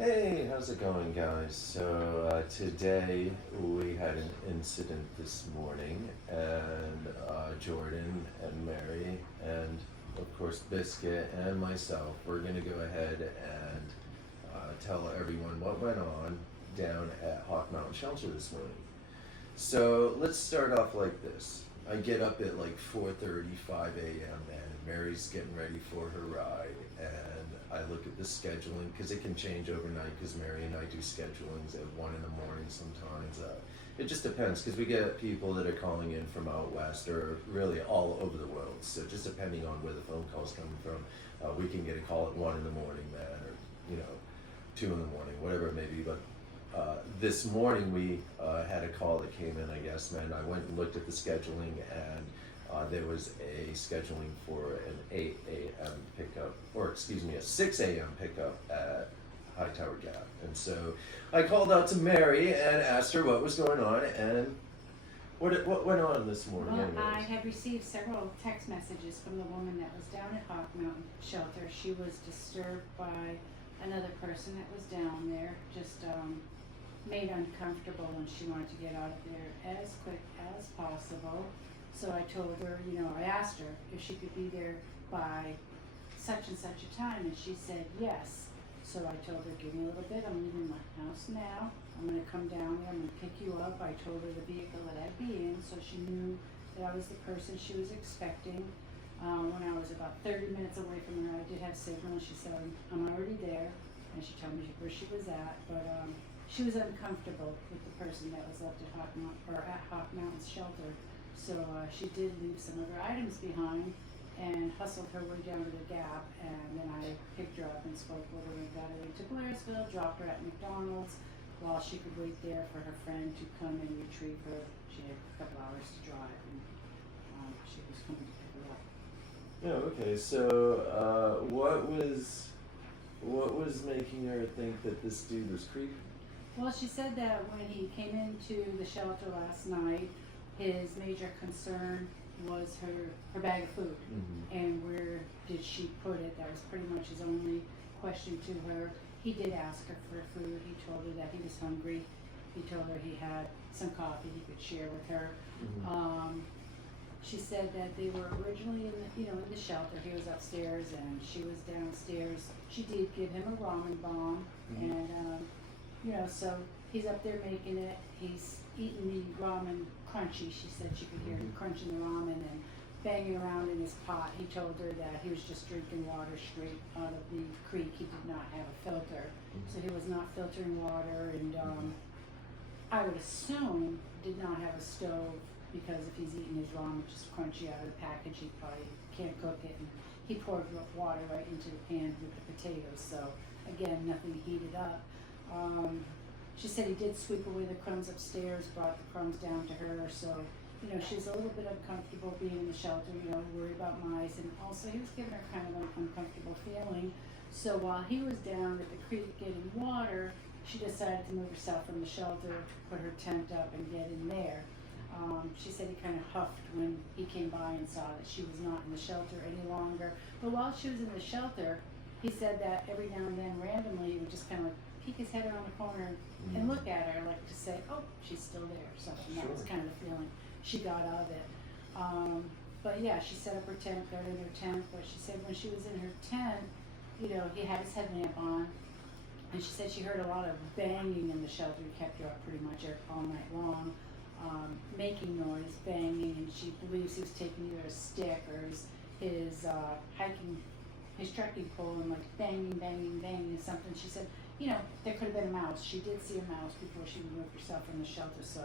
Hey, how's it going, guys? So today we had an incident this morning, and Jordan and Mary, and of course Biscuit and myself, we're gonna go ahead and tell everyone what went on down at Hawk Mountain Shelter this morning. So let's start off like this. I get up at like 4:35 a.m. and Mary's getting ready for her ride, and I look at the scheduling because it can change overnight because Mary and I do schedulings at 1 in the morning sometimes. It just depends because we get people that are calling in from out west or really all over the world. So just depending on where the phone call's coming from, we can get a call at 1 in the morning, man, or 2 in the morning, whatever it may be. But this morning we had a call that came in, I guess, man. I went and looked at the scheduling, and there was a scheduling for an 8 a.m. pickup, or excuse me, a 6 a.m. pickup at Hightower Gap. And so I called out to Mary and asked her what was going on, and what went on this morning. Well, anyways? I had received several text messages from the woman that was down at Hawk Mountain Shelter. She was disturbed by another person that was down there, just made uncomfortable, and she wanted to get out of there as quick as possible. So I told her, I asked her if she could be there by such and such a time, and she said yes. So I told her, give me a little bit, I'm leaving my house now. I'm gonna come down there, I'm gonna pick you up. I told her the vehicle that I'd be in, so she knew that I was the person she was expecting. When I was about 30 minutes away from her, I did have signal, and she said, I'm already there, and she told me where she was at, but she was uncomfortable with the person that was left at Hawk Mountain's shelter. So she did leave some of her items behind and hustled her way down to the Gap, and then I picked her up and spoke with her and got her into Blairsville, dropped her at McDonald's while she could wait there for her friend to come and retrieve her. She had a couple hours to drive, and she was coming to pick her up. Yeah. Okay. So what was making her think that this dude was creepy? Well, she said that when he came into the shelter last night, his major concern was her bag of food, and where did she put it. That was pretty much his only question to her. He did ask her for food. He told her that he was hungry. He told her he had some coffee he could share with her. She said that they were originally in the shelter. He was upstairs and she was downstairs. She did give him a ramen bomb, and so he's up there making it. He's eating the ramen crunchy. She said she could hear him crunching the ramen and banging around in his pot. He told her that he was just drinking water straight out of the creek. He did not have a filter, so he was not filtering water, and I would assume did not have a stove, because if he's eating his ramen just crunchy out of the package, he probably can't cook it. And he poured water right into the pan with the potatoes, so again, nothing heated up. She said he did sweep away the crumbs upstairs, brought the crumbs down to her, so she's a little bit uncomfortable being in the shelter, worried about mice, and also he was giving her kind of an uncomfortable feeling. So while he was down at the creek getting water, she decided to move herself from the shelter to put her tent up and get in there. She said he kind of huffed when he came by and saw that she was not in the shelter any longer. But while she was in the shelter, he said that every now and then, randomly, he would just kind of like peek his head around the corner and look at her, like to say, oh, she's still there, or something. That was kind of the feeling she got out of it. But yeah, she set up her tent, got in her tent, but she said when she was in her tent, he had his headlamp on, and she said she heard a lot of banging in the shelter. He kept her up pretty much all night long, making noise, banging, and she believes he was taking either a stick or his trekking pole and like banging, banging, banging and something. She said, there could have been a mouse. She did see a mouse before she removed herself from the shelter, so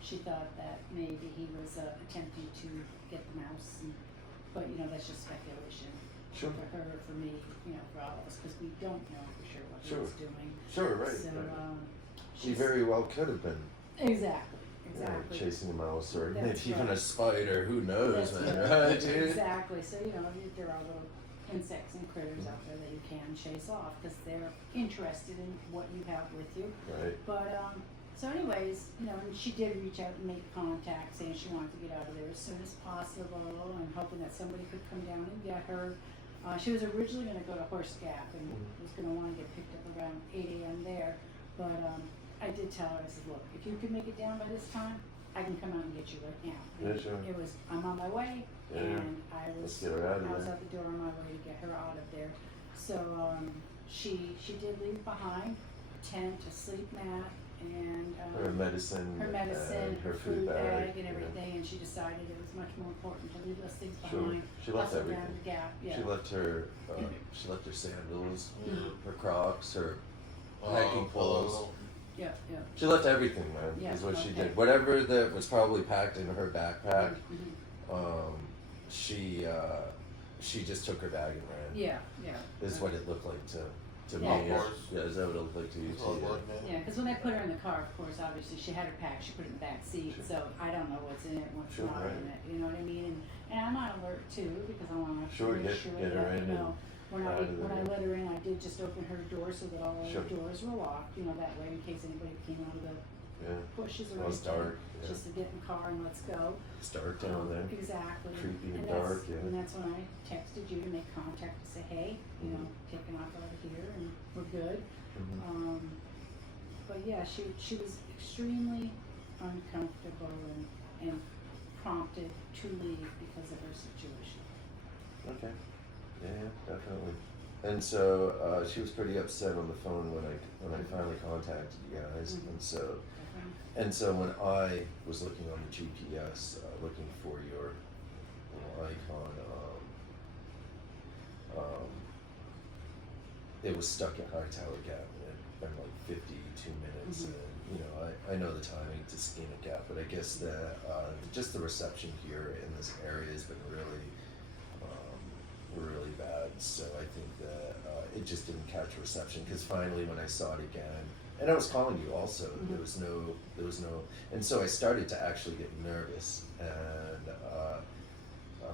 she thought that maybe he was attempting to get the mouse. But that's just speculation. Sure. For her, for me, for all of us, because we don't know for sure what he was doing. Sure, right. So, He very well could have been. Exactly. Chasing a mouse, or That's maybe even right. a spider, who knows, That's man, right. right, dude? Exactly. So, there are little insects and critters out there that you can chase off because they're interested in what you have with you. Right. But, so anyways, and she did reach out and make contact saying she wanted to get out of there as soon as possible and hoping that somebody could come down and get her. She was originally going to go to Horse Gap and was going to want to get picked up around 8 a.m. there. But I did tell her, I said, look, if you can make it down by this time, I can come out and get you right now. Yeah, sure. It was, I'm on my way, Yeah. and I Let's was get her out of there. out the door on my way to get her out of there. So she did leave behind a tent, a sleep mat, and Her medicine, and her food bag and yeah. everything, and she decided it was much more important to leave those things Sure. behind. She left hustle everything. down the Gap, yeah. She left her sandals, Mhm. her Crocs, her hiking poles. Yeah, yeah. She left everything, man. Yeah, Is what she okay. did. Whatever that was probably packed in her backpack. Mhm. She just took her bag and ran. Yeah, yeah. Is what it looked like to Yeah, me. of course. Yeah, is that what it looked like to you too? Yeah, because when I put her in the car, of course, obviously she had her pack. She put it in the back seat, Sure. so I don't know what's in it, and what's Sure, not right. in it. You know what I mean? And I'm on alert too because I want to Sure, make get sure her that in you know. When out of I there. let her in, I did just open her door so that all Sure. the doors were locked. You know, that way in case anybody came out of the Yeah. bushes or Well, it's anything, dark. Yeah. just to get in the car and let's go. It's dark down there. Exactly. Creepy and that's, dark, yeah. And that's when I texted you to make contact to say, hey, you know, taking off out of here and we're good. Mhm. But yeah, she was extremely uncomfortable and prompted to leave because of her situation. Okay. Yeah, definitely. And so she was pretty upset on the phone when I finally contacted you guys, Mhm. and so when I was looking on the GPS, looking for your little icon, it was stuck at Hightower Gap, and it had been like 52 minutes, Mhm. and you know I know the timing to Skeena Gap, but I guess that just the reception here in this area has been really bad. So I think that it just didn't catch reception because finally when I saw it again, and I was calling you also, Mhm. there was no, and so I started to actually get nervous, and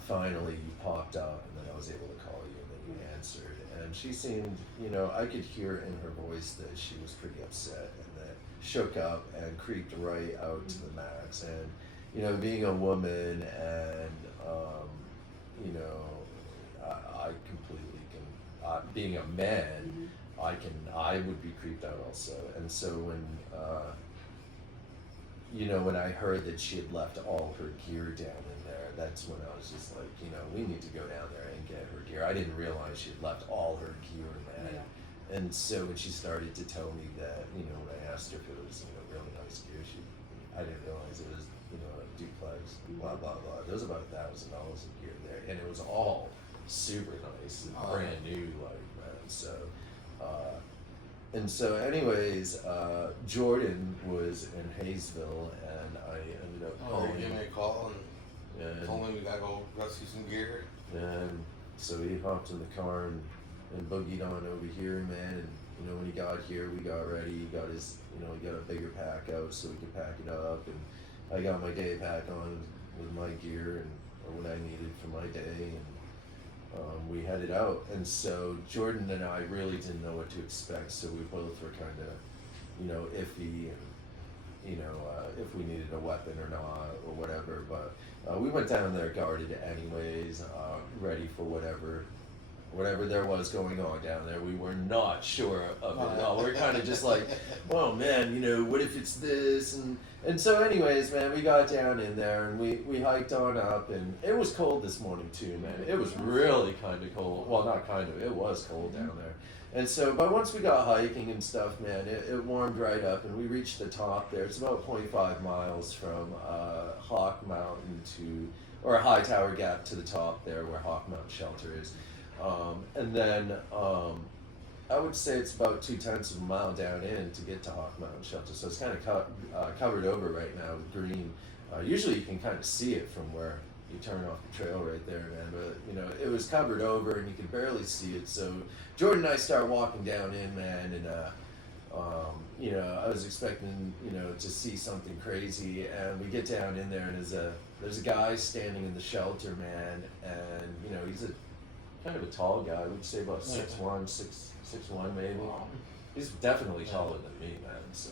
finally you popped up, and then I was able to call you, and then you answered, and she seemed, you know, I could hear in her voice that she was pretty upset and that shook up and creeped right out to the max, and you know, being a woman and you know, I completely can. Being a man, I would be creeped out also. And so when, you know, when I heard that she had left all her gear down in there, that's when I was just like, you know, we need to go down there and get her gear. I didn't realize she had left all her gear in there. Yeah. And so when she started to tell me that, you know, when I asked her if it was, you know, really nice gear, I didn't realize it was, you know, a duplex, blah, blah, blah. There was about $1,000 of gear there, and it was all super nice, brand new, like, man. So, and so anyways, Jordan was in Hayesville, and I ended up He calling gave me a call and and, told me we gotta go rescue some gear. and so he hopped in the car and boogied on over here, man. And you know, when he got here, we got ready. He got his, you know, he got a bigger pack out so we could pack it up, and I got my day pack on with my gear and or what I needed for my day, and we headed out. And so Jordan and I really didn't know what to expect, so we both were kind of, you know, iffy, and you know, if we needed a weapon or not or whatever. But we went down there guarded anyways, ready for whatever there was going on down there. We were not sure of it at all. We were kind of just like, oh man, you know, what if it's this? And so anyways, man, we got down in there and we hiked on up, and it was cold this morning too, man. It was really kind of cold. Well, not kind of, it was cold down there. And so, but once we got hiking and stuff, man, it warmed right up, and we reached the top there. It's about 0.5 miles from Hawk Mountain or Hightower Gap to the top there where Hawk Mountain Shelter is. And then I would say it's about 0.2 of a mile down in to get to Hawk Mountain Shelter. So it's kind of covered over right now with green. Usually you can kind of see it from where you turn off the trail right there, man. But you know, it was covered over and you could barely see it. So Jordan and I start walking down in, man, and you know, I was expecting, you know, to see something crazy, and we get down in there, and there's a guy standing in the shelter, man, and you know, he's a kind of a tall guy. I would say about 6'1", 6'1" maybe. He's definitely taller than me, man. So,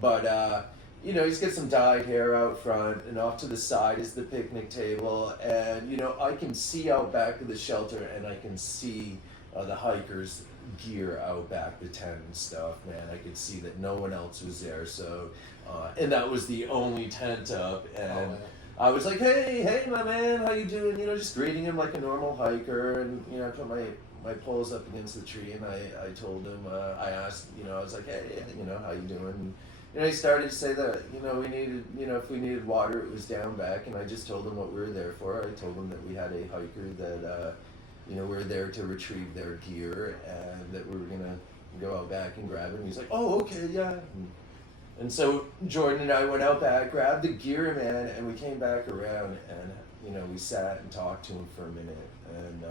but you know, he's got some dyed hair out front, and off to the side is the picnic table, and you know, I can see out back of the shelter, and I can see the hikers gear out back, the tent and stuff, man, I could see that no one else was there. So, and that was the only tent up, and I was like, hey, my man, how you doing? You know, just greeting him like a normal hiker, and you know, I put my poles up against the tree, and I told him, I asked, you know, I was like, hey, you know, how you doing? And, you know, he started to say that, you know, we needed, you know, if we needed water, it was down back, and I just told him what we were there for. I told him that we had a hiker that, you know, we were there to retrieve their gear, and that we were gonna go out back and grab it. And he's like, oh, okay, yeah. And so Jordan and I went out back, grabbed the gear, man, and we came back around, and you know, we sat and talked to him for a minute, and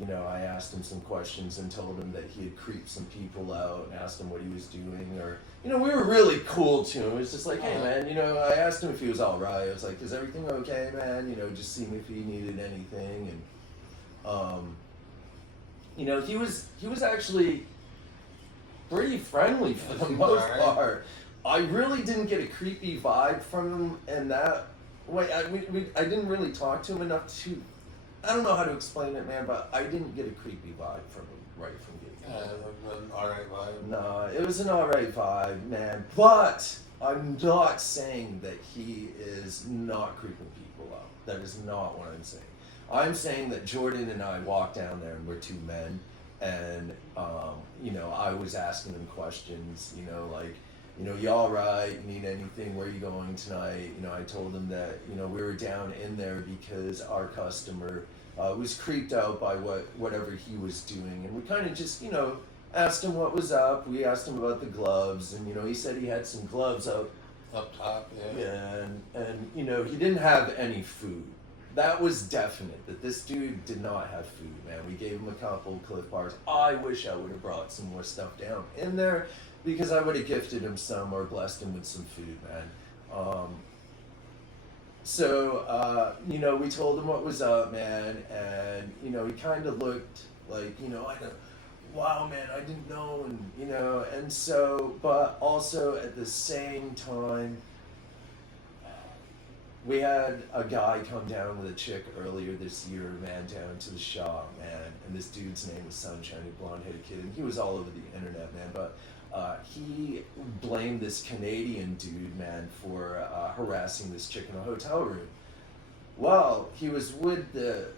you know, I asked him some questions and told him that he had creeped some people out, and asked him what he was doing, or you know, we were really cool to him. It was just like, hey, man, you know, I asked him if he was all right. I was like, is everything okay, man? You know, just seeing if he needed anything, and you know, he was actually pretty friendly for the most part. I really didn't get a creepy vibe from him in that way. I didn't really talk to him enough to, I don't know how to explain it, man, but I didn't get a creepy vibe from him right from getting an alright vibe. No, it was an alright vibe, man, but I'm not saying that he is not creeping people out. That is not what I'm saying. I'm saying that Jordan and I walked down there and we're two men, and you know, I was asking them questions, you know, like, you know, you all right? You need anything? Where are you going tonight? You know, I told them that, you know, we were down in there because our customer was creeped out by whatever he was doing, and we kind of just, you know, asked him what was up. We asked him about the gloves, and you know, he said he had some gloves up top, yeah. and you know, he didn't have any food. That was definite, that this dude did not have food, man. We gave him a couple Cliff Bars. I wish I would have brought some more stuff down in there, because I would have gifted him some or blessed him with some food, man. So, you know, we told him what was up, man, and, you know, he kind of looked like, you know, wow, man, I didn't know, and, you know, and so, but also at the same time, we had a guy come down with a chick earlier this year, man, down to the shop, man, and this dude's name was Sunshiny, blonde-headed kid, and he was all over the internet, man, but he blamed this Canadian dude, man, for harassing this chick in a hotel room. Well, he was with the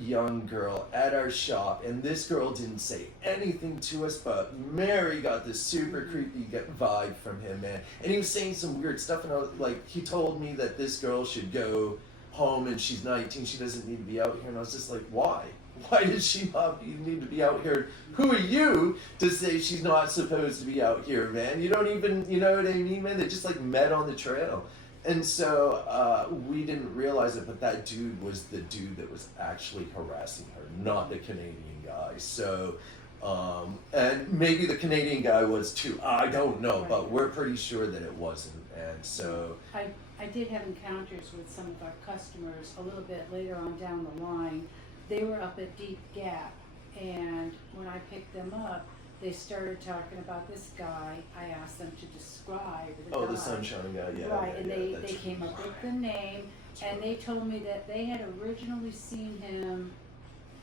young girl at our shop, and this girl didn't say anything to us, but Mary got this super creepy vibe from him, man. And he was saying some weird stuff, and I was, like, he told me that this girl should go home, and she's 19, she doesn't need to be out here, and I was just like, why? Why does she not need to be out here? Who are you to say she's not supposed to be out here, man? You don't even, you know what I mean, man? They just like met on the trail. And so we didn't realize it, but that dude was the dude that was actually harassing her, not the Canadian guy. So, and maybe the Canadian guy was too. I don't know, but we're pretty sure that it wasn't. And so I did have encounters with some of our customers a little bit later on down the line. They were up at Deep Gap, and when I picked them up, they started talking about this guy. I asked them to describe the guy. Oh, the Sunshine guy, yeah. Right, yeah, and yeah, they came up with the name, and they told me that they had originally seen him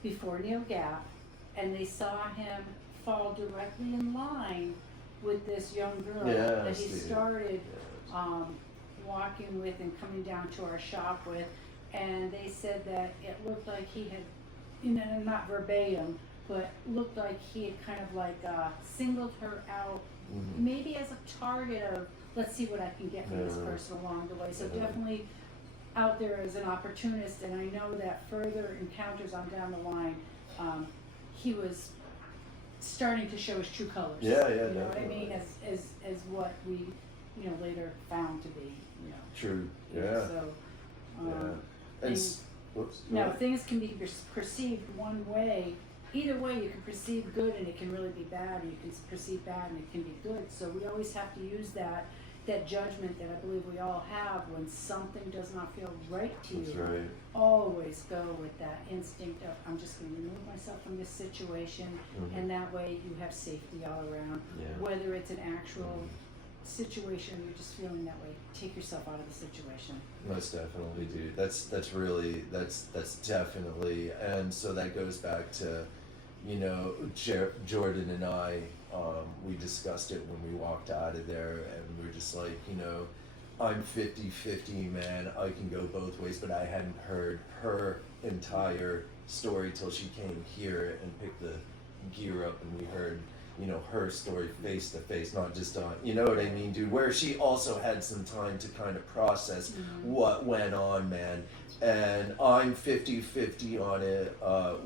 before Neil Gap, and they saw him fall directly in line with this young girl that he started walking with and coming down to our shop with, and they said that it looked like he had, you know, not verbatim, but looked like he had kind of like singled her out, maybe as a target of, let's see what I can get from this person along the way. So definitely out there as an opportunist, and I know that further encounters on down the line, he was starting to show his true colors. Yeah, You know what I mean? As what we, you know, later found to be, you know. True. You Yeah. know, so, And things, whoops. now things can be perceived one way. Either way, you can perceive good and it can really be bad, and you can perceive bad and it can be good. So we always have to use that judgment that I believe we all have when something does not feel right to That's you. right. Always go with that instinct of, I'm just going to remove myself from this situation, and that way you have safety all around. Yeah. Whether it's an actual situation, you're just feeling that way, take yourself out of the situation. Most definitely, dude. That's definitely, and so that goes back to, you know, Jordan and I, we discussed it when we walked out of there, and we were just like, you know, I'm 50-50, man. I can go both ways, but I hadn't heard her entire story till she came here and picked the gear up, and we heard, you know, her story face to face, not just on, you know what I mean, dude, where she also had some time to kind of process what went on, man. And I'm 50-50 on it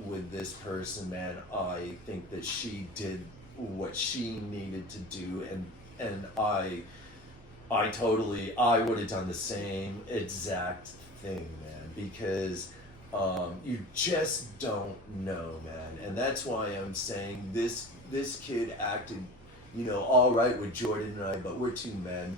with this person, man. I think that she did what she needed to do, and I would have done the same exact thing, man, because you just don't know, man. And that's why I'm saying this kid acted, you know, all right with Jordan and I, but we're two men.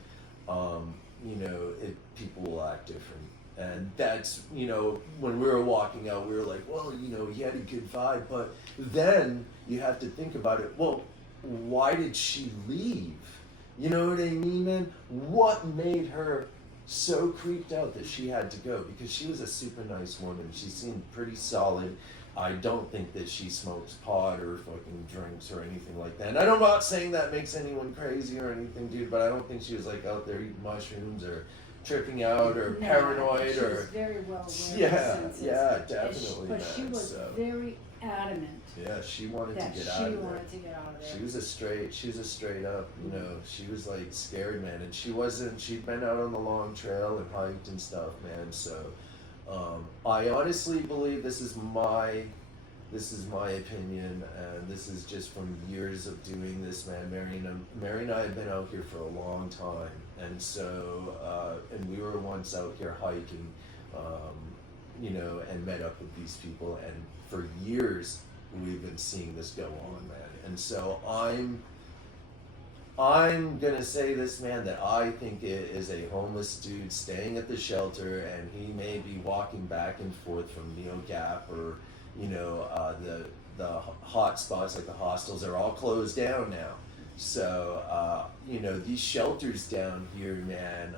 You know, people will act different. And that's, you know, when we were walking out, we were like, well, you know, he had a good vibe, but then you have to think about it. Well, why did she leave? You know what I mean, man? What made her so creeped out that she had to go? Because she was a super nice woman. She seemed pretty solid. I don't think that she smokes pot or fucking drinks or anything like that. And I'm not saying that makes anyone crazy or anything, dude, but I don't think she was like out there eating mushrooms or tripping out or paranoid she or was very well aware yeah, of her senses. yeah, definitely. But she man. was So, very adamant yeah, she wanted that to get she out of there. wanted to get out of there. She was a straight up, you know, she was like scared, man, and she'd been out on the long trail and hiked and stuff, man, so, I honestly believe this is my opinion, and this is just from years of doing this, man. Mary and I have been out here for a long time, and so, and we were once out here hiking, you know, and met up with these people, and for years, we've been seeing this go on, man. And so I'm gonna say this, man, that I think it is a homeless dude staying at the shelter, and he may be walking back and forth from Neo Gap or, you know, the hot spots like the hostels are all closed down now. So, you know, these shelters down here, man,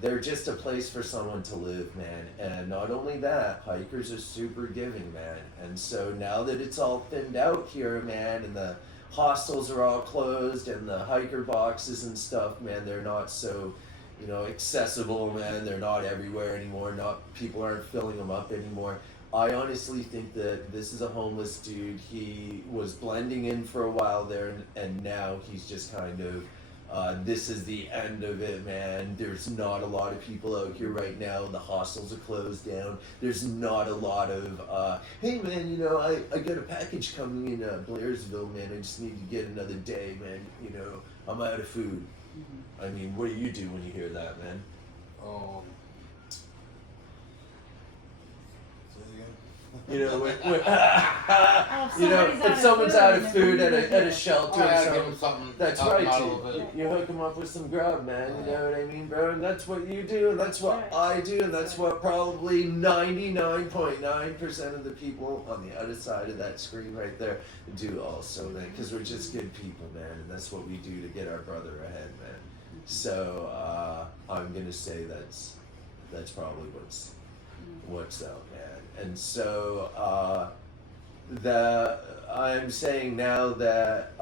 they're just a place for someone to live, man. And not only that, hikers are super giving, man. And so now that it's all thinned out here, man, and the hostels are all closed and the hiker boxes and stuff, man, they're not so, you know, accessible, man. They're not everywhere anymore. People aren't filling them up anymore. I honestly think that this is a homeless dude. He was blending in for a while there, and now he's just kind of, this is the end of it, man. There's not a lot of people out here right now. The hostels are closed down. There's not a lot of, hey man, you know, I got a package coming in Blairsville, man. I just need to get another day, man. You know, I'm out of food. I mean, what do you do when you hear that, man? Say it again. You know, when Oh, you know, somebody's if someone's out of food at then a shelter I or gotta give something, him something. that's out right, of dude. it. You hook them up with some grub, man. You know what I mean, bro? And that's what you do, and that's what I do, and that's what probably 99.9% of the people on the other side of that screen right there do also, man. Because we're just good people, man, and that's what we do to get our brother ahead, man. So I'm gonna say that's probably what's up, man. And so I'm saying now that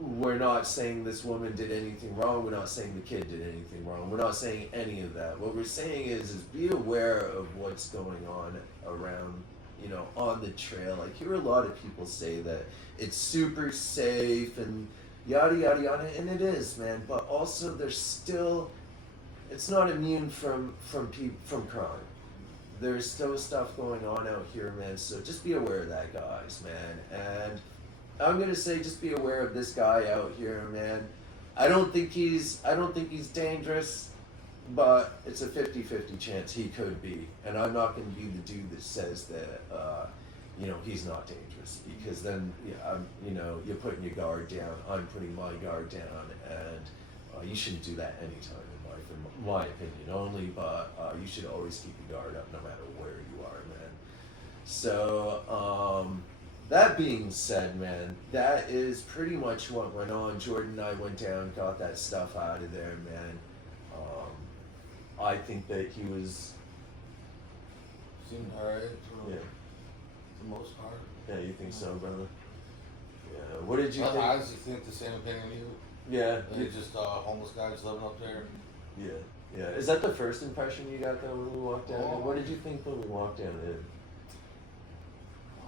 we're not saying this woman did anything wrong. We're not saying the kid did anything wrong. We're not saying any of that. What we're saying is be aware of what's going on around, you know, on the trail. I hear a lot of people say that it's super safe and yada yada yada, and it is, man. But also, there's still, it's not immune from crime. There's still stuff going on out here, man. So just be aware of that, guys, man. And I'm gonna say, just be aware of this guy out here, man. I don't think he's dangerous, but it's a 50-50 chance he could be. And I'm not gonna be the dude that says that, you know, he's not dangerous, because then, you know, you're putting your guard down. I'm putting my guard down, and you shouldn't do that anytime in life, in my opinion only. But you should always keep your guard up, no matter where you are, man. So, that being said, man, that is pretty much what went on. Jordan and I went down, got that stuff out of there, man. I think that he was, Seemed alright for yeah. the most part. Yeah, you think so, brother? Yeah. What did you I think? honestly think the same opinion you. Yeah. They're just homeless guys living up there. Yeah. Yeah. Is that the first impression you got though when we walked down? Oh. What did you think when we walked down there?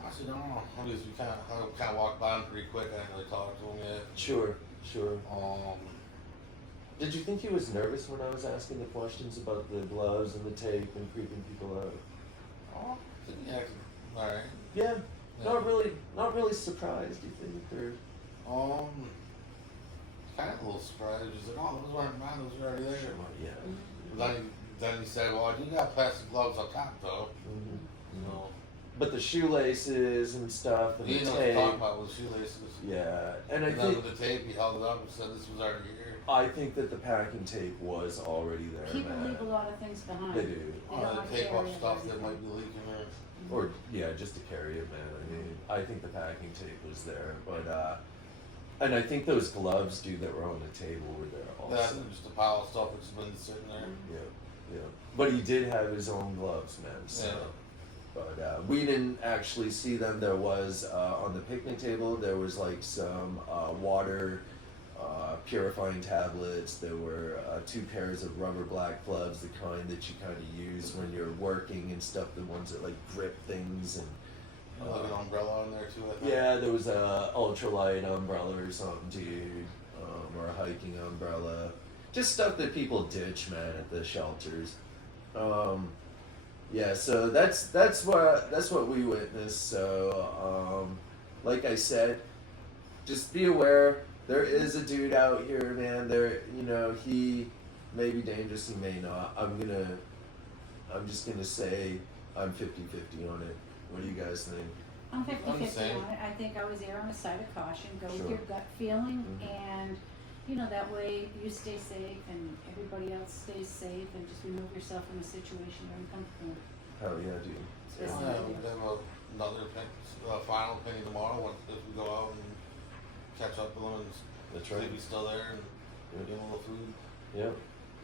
Honestly, I don't know. I mean, we kind of walked by them pretty quick. I didn't really talk to them yet. Sure. Sure. Um, Did you think he was nervous when I was asking the questions about the gloves and the tape and creeping people out? oh, I think he acted alright. Yeah. Yeah. Not really surprised. You think, or Kind of a little surprised. He's like, oh, those weren't mine. Those were already there. yeah. But then he said, well, I do got plastic gloves up top though. Mhm. So But the shoelaces and stuff and he the didn't know what to talk tape. about with shoelaces. Yeah, and I And then think with the tape, he held it up and said this was already here. I think that the packing tape was already there, People man. leave a lot of things behind. They do. They don't The like tape carry up stuff that everything. might be leaking there. Or yeah, just to carry it, man. I mean, I think the packing tape was there, but and I think those gloves, dude, that were on the table were there also. That's just a pile of stuff that's been sitting there. Yeah, yeah. But he did have his own gloves, man. So. Yeah. But we didn't actually see them. There was on the picnic table. There was like some water purifying tablets. There were 2 pairs of rubber black gloves, the kind that you kind of use when you're working and stuff. The ones that like grip things and. Like an umbrella in there too, I think. Yeah, there was a ultralight umbrella or something, dude, or a hiking umbrella. Just stuff that people ditch, man, at the shelters. Yeah, so that's what we witnessed. So, like I said, just be aware. There is a dude out here, man. He may be dangerous, he may not. I'm just gonna say I'm 50-50 on it. What do you guys think? I'm I'm the 50-50 same. on it. I think I always err on the side of caution. Go Sure. with your gut feeling, Mhm. and that way you stay safe and everybody else stays safe, and just remove yourself from a situation you're uncomfortable. Hell yeah, dude. Yes. Oh, yeah, we have another final opinion tomorrow if we go out and catch up with them and That's see right. if he's still there and Yep. give him a little food. Yep.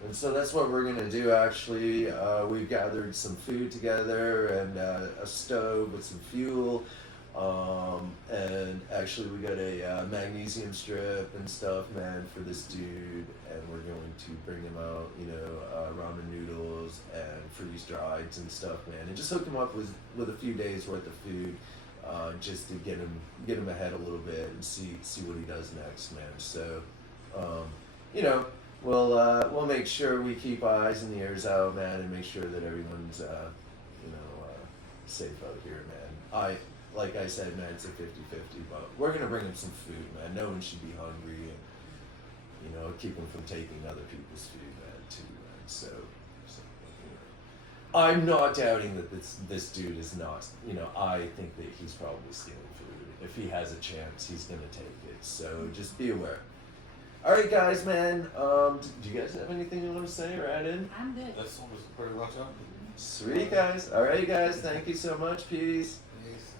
And so that's what we're gonna do. Actually, we've gathered some food together and a stove with some fuel. And actually, we got a magnesium strip and stuff, man, for this dude. And we're going to bring him out, ramen noodles and freeze drieds and stuff, man, and just hook him up with a few days worth of food, just to get him ahead a little bit and see what he does next, man. So, we'll make sure we keep our eyes and ears out, man, and make sure that everyone's safe out here, man. Like I said, man, it's a 50-50, but we're gonna bring him some food, man. No one should be hungry, and keep him from taking other people's food, man, too, man. So I'm not doubting that this dude is not. I think that he's probably stealing food. If he has a chance, he's gonna take it. So just be aware. All right, guys, man. Do you guys have anything you want to say or add in? I'm good. That's almost pretty much up. Sweet, guys. All right, guys. Thank you so much. Peace. Peace.